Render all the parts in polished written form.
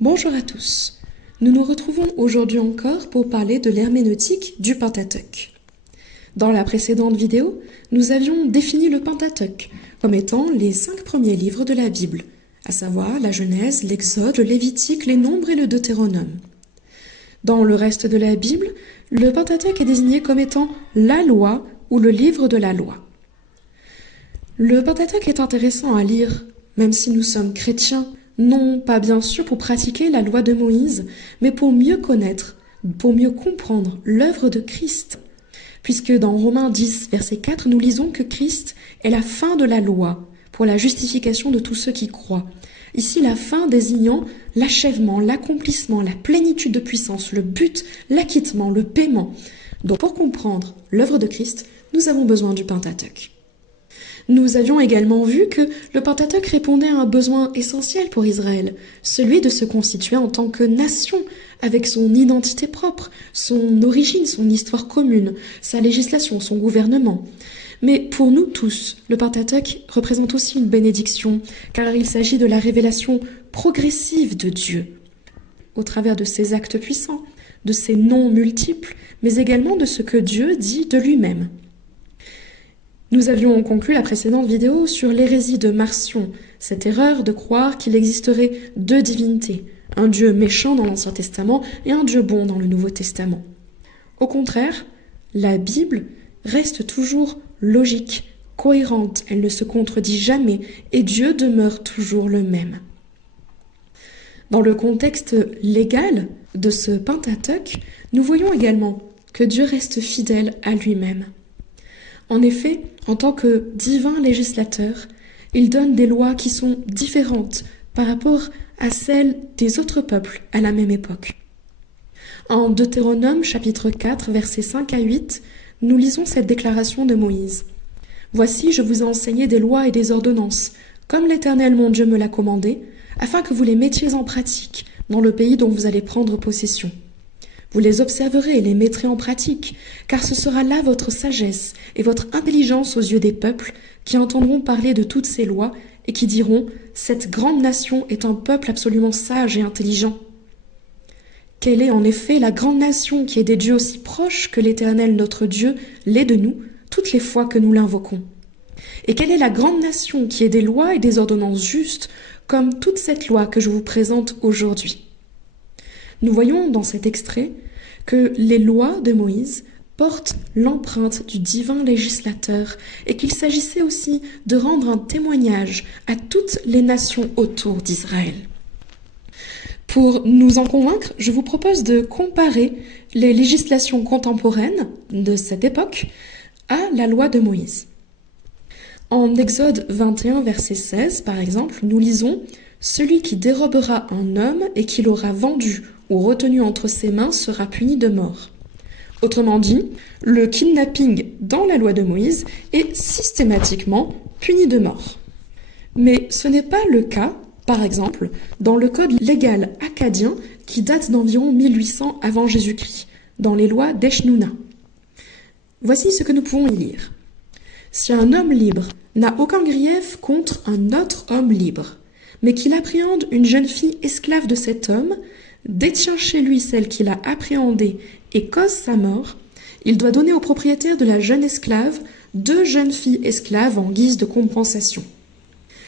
Bonjour à tous. Nous nous retrouvons aujourd'hui encore pour parler de l'herméneutique du Pentateuque. Dans la précédente vidéo, nous avions défini le Pentateuque comme étant les 5 premiers livres de la Bible, à savoir la Genèse, l'Exode, le Lévitique, les Nombres et le Deutéronome. Dans le reste de la Bible, le Pentateuque est désigné comme étant la loi ou le livre de la loi. Le Pentateuque est intéressant à lire, même si nous sommes chrétiens, non pas bien sûr pour pratiquer la loi de Moïse, mais pour mieux connaître, pour mieux comprendre l'œuvre de Christ. Puisque dans Romains 10, verset 4, nous lisons que Christ est la fin de la loi pour la justification de tous ceux qui croient. Ici, la fin désignant l'achèvement, l'accomplissement, la plénitude de puissance, le but, l'acquittement, le paiement. Donc pour comprendre l'œuvre de Christ, nous avons besoin du Pentateuque. Nous avions également vu que le Pentateuque répondait à un besoin essentiel pour Israël, celui de se constituer en tant que nation, avec son identité propre, son origine, son histoire commune, sa législation, son gouvernement. Mais pour nous tous, le Pentateuque représente aussi une bénédiction, car il s'agit de la révélation progressive de Dieu, au travers de ses actes puissants, de ses noms multiples, mais également de ce que Dieu dit de lui-même. Nous avions conclu la précédente vidéo sur l'hérésie de Marcion, cette erreur de croire qu'il existerait deux divinités, un Dieu méchant dans l'Ancien Testament et un Dieu bon dans le Nouveau Testament. Au contraire, la Bible reste toujours logique, cohérente, elle ne se contredit jamais et Dieu demeure toujours le même. Dans le contexte légal de ce Pentateuque, nous voyons également que Dieu reste fidèle à lui-même. En effet, en tant que divin législateur, il donne des lois qui sont différentes par rapport à celles des autres peuples à la même époque. En Deutéronome chapitre 4, versets 5 à 8, nous lisons cette déclaration de Moïse. « Voici, je vous ai enseigné des lois et des ordonnances, comme l'Éternel mon Dieu me l'a commandé, afin que vous les mettiez en pratique dans le pays dont vous allez prendre possession. Vous les observerez et les mettrez en pratique, car ce sera là votre sagesse et votre intelligence aux yeux des peuples qui entendront parler de toutes ces lois et qui diront « Cette grande nation est un peuple absolument sage et intelligent. » Quelle est en effet la grande nation qui est des dieux aussi proches que l'Éternel notre Dieu l'est de nous toutes les fois que nous l'invoquons? Et quelle est la grande nation qui est des lois et des ordonnances justes comme toute cette loi que je vous présente aujourd'hui? Nous voyons dans cet extrait que les lois de Moïse portent l'empreinte du divin législateur et qu'il s'agissait aussi de rendre un témoignage à toutes les nations autour d'Israël. Pour nous en convaincre, je vous propose de comparer les législations contemporaines de cette époque à la loi de Moïse. En Exode 21, verset 16, par exemple, nous lisons « Celui qui dérobera un homme et qui l'aura vendu ou retenu entre ses mains sera puni de mort. » Autrement dit, le kidnapping dans la loi de Moïse est systématiquement puni de mort. Mais ce n'est pas le cas, par exemple, dans le code légal akkadien qui date d'environ 1800 avant Jésus-Christ, dans les lois d'Eshnouna. Voici ce que nous pouvons y lire. Si un homme libre n'a aucun grief contre un autre homme libre, mais qu'il appréhende une jeune fille esclave de cet homme, détient chez lui celle qu'il a appréhendée et cause sa mort, il doit donner au propriétaire de la jeune esclave 2 jeunes filles esclaves en guise de compensation.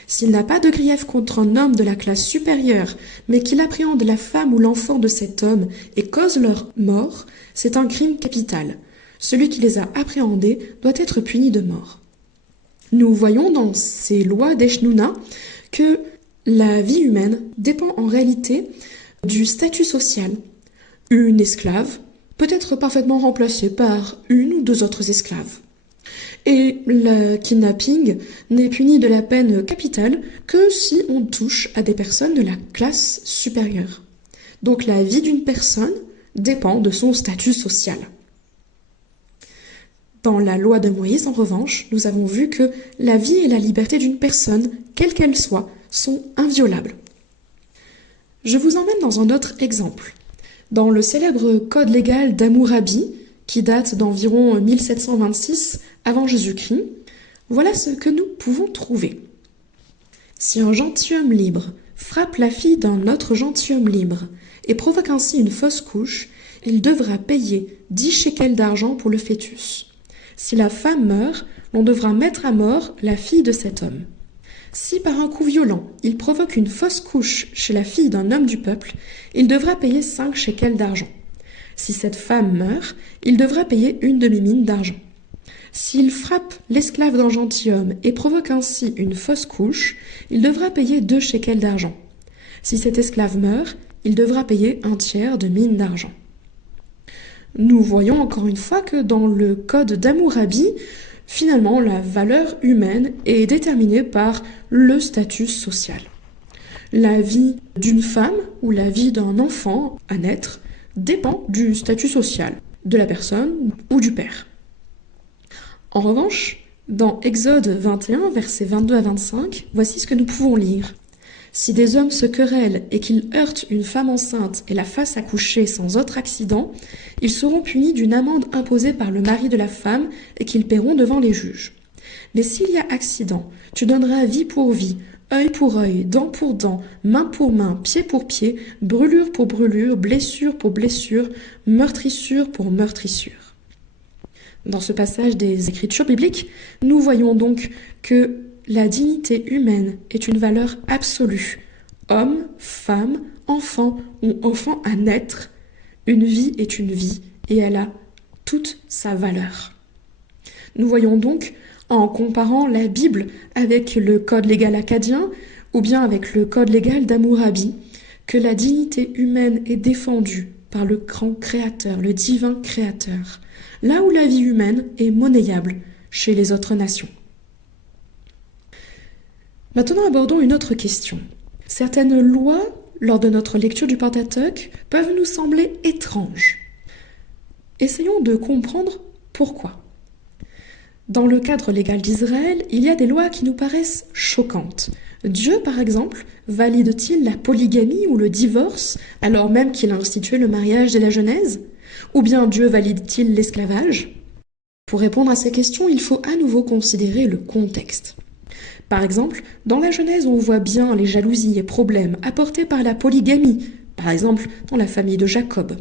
S'il n'a pas de grief contre un homme de la classe supérieure, mais qu'il appréhende la femme ou l'enfant de cet homme et cause leur mort, c'est un crime capital. Celui qui les a appréhendés doit être puni de mort. Nous voyons dans ces lois d'Eshnouna que la vie humaine dépend en réalité du statut social. Une esclave peut être parfaitement remplacée par 1 ou 2 autres esclaves. Et le kidnapping n'est puni de la peine capitale que si on touche à des personnes de la classe supérieure. Donc la vie d'une personne dépend de son statut social. Dans la loi de Moïse, en revanche, nous avons vu que la vie et la liberté d'une personne, quelle qu'elle soit, sont inviolables. Je vous emmène dans un autre exemple. Dans le célèbre code légal d'Hammurabi, qui date d'environ 1726 avant Jésus-Christ, voilà ce que nous pouvons trouver. Si un gentilhomme libre frappe la fille d'un autre gentilhomme libre et provoque ainsi une fausse couche, il devra payer 10 shekels d'argent pour le fœtus. Si la femme meurt, l'on devra mettre à mort la fille de cet homme. Si par un coup violent, il provoque une fausse couche chez la fille d'un homme du peuple, il devra payer 5 shekels d'argent. Si cette femme meurt, il devra payer une demi-mine d'argent. S'il frappe l'esclave d'un gentilhomme et provoque ainsi une fausse couche, il devra payer 2 shekels d'argent. Si cet esclave meurt, il devra payer un tiers de mine d'argent. Nous voyons encore une fois que dans le code d'Hammurabi, finalement, la valeur humaine est déterminée par le statut social. La vie d'une femme ou la vie d'un enfant à naître dépend du statut social de la personne ou du père. En revanche, dans Exode 21, versets 22 à 25, voici ce que nous pouvons lire. Si des hommes se querellent et qu'ils heurtent une femme enceinte et la fassent accoucher sans autre accident, ils seront punis d'une amende imposée par le mari de la femme et qu'ils paieront devant les juges. Mais s'il y a accident, tu donneras vie pour vie, œil pour œil, dent pour dent, main pour main, pied pour pied, brûlure pour brûlure, blessure pour blessure, meurtrissure pour meurtrissure. Dans ce passage des Écritures bibliques, nous voyons donc que la dignité humaine est une valeur absolue. Homme, femme, enfant ou enfant à naître, une vie est une vie et elle a toute sa valeur. Nous voyons donc, en comparant la Bible avec le code légal acadien ou bien avec le code légal d'Hammurabi, que la dignité humaine est défendue par le grand créateur, le divin créateur, là où la vie humaine est monnayable chez les autres nations. Maintenant, abordons une autre question. Certaines lois, lors de notre lecture du Pentateuque, peuvent nous sembler étranges. Essayons de comprendre pourquoi. Dans le cadre légal d'Israël, il y a des lois qui nous paraissent choquantes. Dieu, par exemple, valide-t-il la polygamie ou le divorce, alors même qu'il a institué le mariage dès la Genèse ? Ou bien Dieu valide-t-il l'esclavage ? Pour répondre à ces questions, il faut à nouveau considérer le contexte. Par exemple, dans la Genèse, on voit bien les jalousies et problèmes apportés par la polygamie, par exemple dans la famille de Jacob.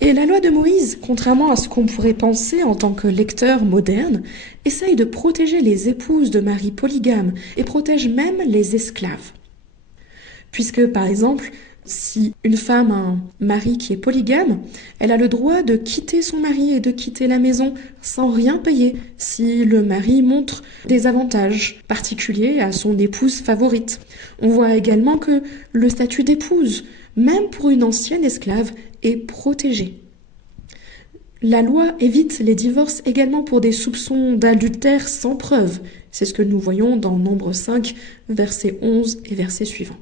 Et la loi de Moïse, contrairement à ce qu'on pourrait penser en tant que lecteur moderne, essaye de protéger les épouses de maris polygames et protège même les esclaves. Puisque, par exemple, si une femme a un mari qui est polygame, elle a le droit de quitter son mari et de quitter la maison sans rien payer si le mari montre des avantages particuliers à son épouse favorite. On voit également que le statut d'épouse, même pour une ancienne esclave, est protégé. La loi évite les divorces également pour des soupçons d'adultère sans preuve. C'est ce que nous voyons dans Nombre 5, versets 11 et versets suivants.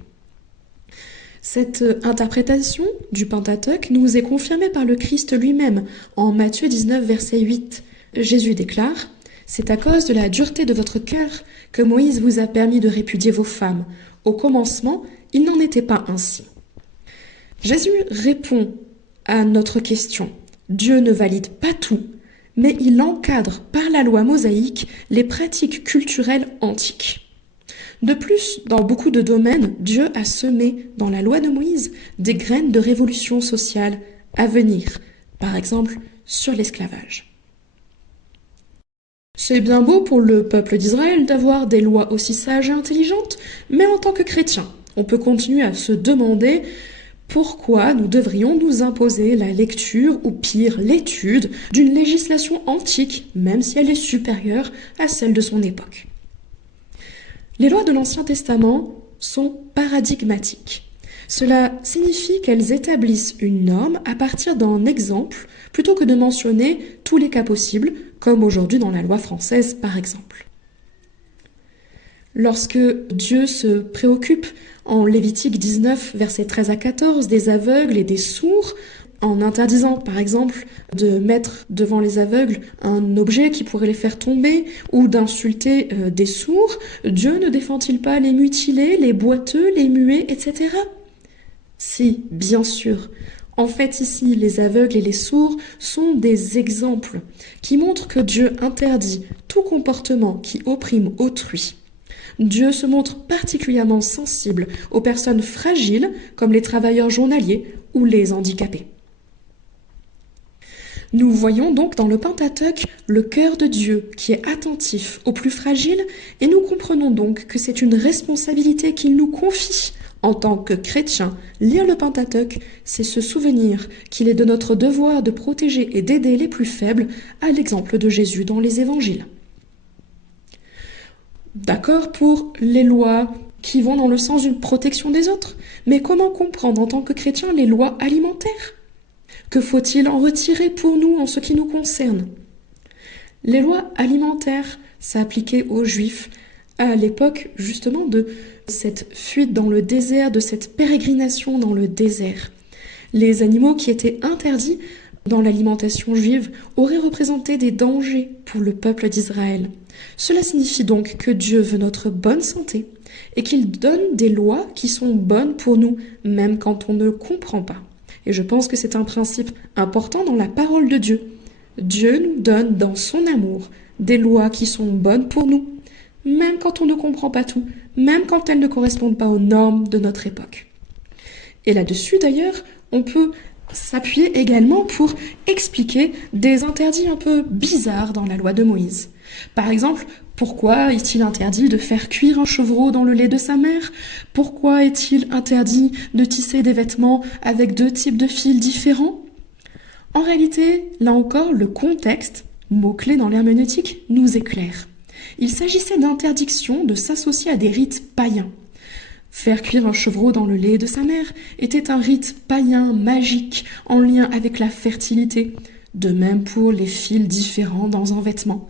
Cette interprétation du Pentateuque nous est confirmée par le Christ lui-même en Matthieu 19, verset 8. Jésus déclare « C'est à cause de la dureté de votre cœur que Moïse vous a permis de répudier vos femmes. Au commencement, il n'en était pas ainsi. » Jésus répond à notre question. Dieu ne valide pas tout, mais il encadre par la loi mosaïque les pratiques culturelles antiques. De plus, dans beaucoup de domaines, Dieu a semé dans la loi de Moïse des graines de révolution sociale à venir, par exemple sur l'esclavage. C'est bien beau pour le peuple d'Israël d'avoir des lois aussi sages et intelligentes, mais en tant que chrétiens, on peut continuer à se demander pourquoi nous devrions nous imposer la lecture ou pire l'étude d'une législation antique, même si elle est supérieure à celle de son époque. Les lois de l'Ancien Testament sont paradigmatiques. Cela signifie qu'elles établissent une norme à partir d'un exemple plutôt que de mentionner tous les cas possibles, comme aujourd'hui dans la loi française par exemple. Lorsque Dieu se préoccupe en Lévitique 19, versets 13 à 14, des aveugles et des sourds, en interdisant par exemple de mettre devant les aveugles un objet qui pourrait les faire tomber ou d'insulter des sourds, Dieu ne défend-il pas les mutilés, les boiteux, les muets, etc. Si, bien sûr. En fait, ici, les aveugles et les sourds sont des exemples qui montrent que Dieu interdit tout comportement qui opprime autrui. Dieu se montre particulièrement sensible aux personnes fragiles comme les travailleurs journaliers ou les handicapés. Nous voyons donc dans le Pentateuque le cœur de Dieu qui est attentif aux plus fragiles et nous comprenons donc que c'est une responsabilité qu'il nous confie. En tant que chrétien, lire le Pentateuque, c'est se souvenir qu'il est de notre devoir de protéger et d'aider les plus faibles, à l'exemple de Jésus dans les évangiles. D'accord pour les lois qui vont dans le sens d'une protection des autres, mais comment comprendre en tant que chrétien les lois alimentaires ? Que faut-il en retirer pour nous en ce qui nous concerne ? Les lois alimentaires s'appliquaient aux Juifs à l'époque justement de cette fuite dans le désert, de cette pérégrination dans le désert. Les animaux qui étaient interdits dans l'alimentation juive auraient représenté des dangers pour le peuple d'Israël. Cela signifie donc que Dieu veut notre bonne santé et qu'il donne des lois qui sont bonnes pour nous, même quand on ne comprend pas. Et je pense que c'est un principe important dans la parole de Dieu. Dieu nous donne dans son amour des lois qui sont bonnes pour nous, même quand on ne comprend pas tout, même quand elles ne correspondent pas aux normes de notre époque. Et là-dessus, d'ailleurs, on peut s'appuyer également pour expliquer des interdits un peu bizarres dans la loi de Moïse. Par exemple, pourquoi est-il interdit de faire cuire un chevreau dans le lait de sa mère ? Pourquoi est-il interdit de tisser des vêtements avec 2 types de fils différents ? En réalité, là encore, le contexte, mot-clé dans l'herméneutique, nous éclaire. Il s'agissait d'interdiction de s'associer à des rites païens. Faire cuire un chevreau dans le lait de sa mère était un rite païen magique en lien avec la fertilité, de même pour les fils différents dans un vêtement.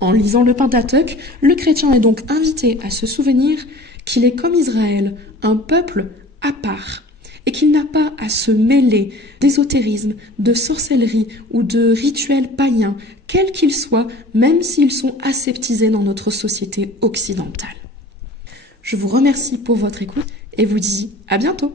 En lisant le Pentateuque, le chrétien est donc invité à se souvenir qu'il est comme Israël, un peuple à part, et qu'il n'a pas à se mêler d'ésotérisme, de sorcellerie ou de rituels païens, quels qu'ils soient, même s'ils sont aseptisés dans notre société occidentale. Je vous remercie pour votre écoute et vous dis à bientôt.